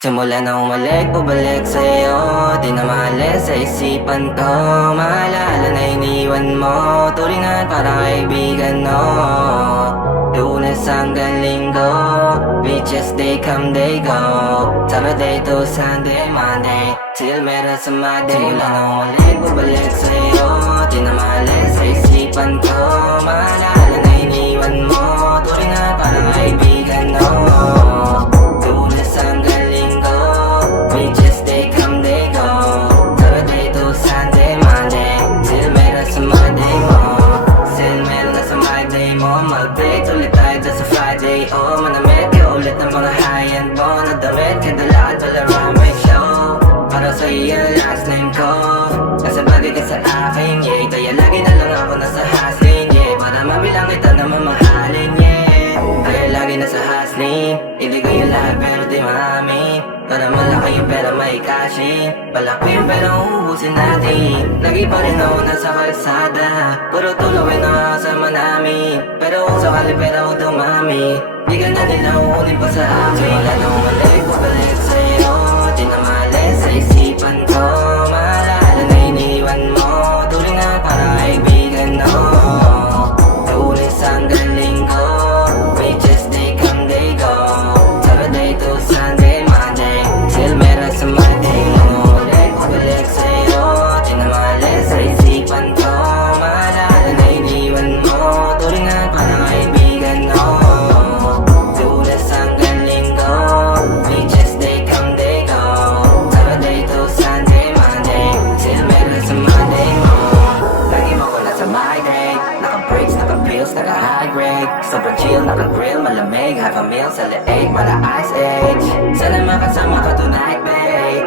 Simula na umalik, pabalik sa'yo. Di na maalis sa isipan ko. Maalala na iniwan mo. Turingan parang kaibigan, no. Lunes hanggang Linggo, beaches they come, they go. Saturday to Sunday, Monday, till meron sa Monday. Simula na umalik, pabalik sa'yo. Di na maalis sa isipan ko. Maalala na iniwan mo. Turingan parang kaibigan, no. Lunes hanggang Linggo, beaches they come, they go. Saturday to Sunday, Monday, till meron sa Monday mo. Still meron na sa Monday mo. Mag-break ulit tayo dyan sa Friday. Oh, manamit ka ulit ng mga high-end mo. Nadamit ka dala at wala ramay show. Para sa'yo yung last name ko. Kasi bagay ka sa akin, yeah. Kaya lagi na lang ako nasa hustling, yeah. Para mabilang kita na mamahalin, yeah. Kaya lagi nasa hustling, ibigay yung lahat pero di maamin. Para malaki yung pera may cashin. Palaki yung pera uubusin natin. Lagi pa rin ako nasa kalsada. Puro tulawin ang kasama namin. Pero kung sakali pera ko dumami, di ka na nila uunin pa sa akin. Wala na umalik, babalik sa'yo. Di na maalis sa isipan ko. Maalala na iniwan mo. Tuloy nga parang kaibigan, no. Lunes hanggang Linggo, beaches they come, they go. Saturday to Sunday, Monday, till meron sa Monday mo. Balik sa'yo, di na maalis sa isipan ko. Maalala na iniwan mo. Tuloy nga parang kaibigan, no. Lunes hanggang Linggo, beaches they come, they go. Saturday to Sunday, Monday, till meron sa Monday mo. Lagi mo ko nasa migrate. Naka-breaks, naka-pills, naka-high grade. Sobrang chill, naka-grill, malamig. Half a meal sa leeg, mala ice age. Sana makasama ka tonight, babe.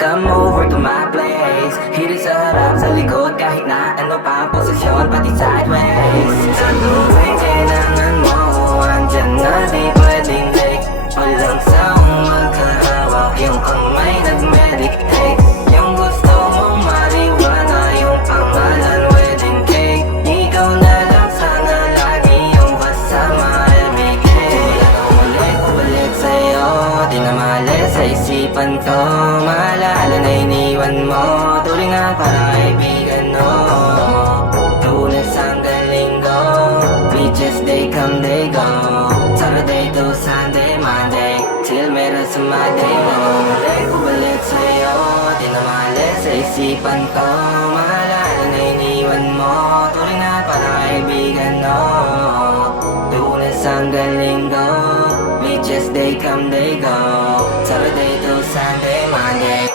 Come over to my place. Hiri sa harap, sa likod, kahit na ano pa ang posisyon, pati sideways. Sa tuwing kailangan mo, andyan na, di pwedeng late. Walang saong magkahawak, yung kamay nag-medicate. Yung gusto mong mariwana, yung pangalan wedding cake. Ikaw na lang sana lagi yung kasama everyday. Umalik, umalik sa'yo, di na maalis sa isipan ko. Maalala na iniwan mo. Tuloy nga parang kaibigan, no. Lunes hanggang Linggo, beaches they come, they go. Saturday to Sunday, Monday, till meron sa Monday mo. Umalik, umalik sa'yo, di na maalis sa isipan ko. Maalala na iniwan mo. Tuloy nga parang kaibigan, no. Lunes hanggang Linggo, beaches they come, they go. Saturday to Sunday, Monday,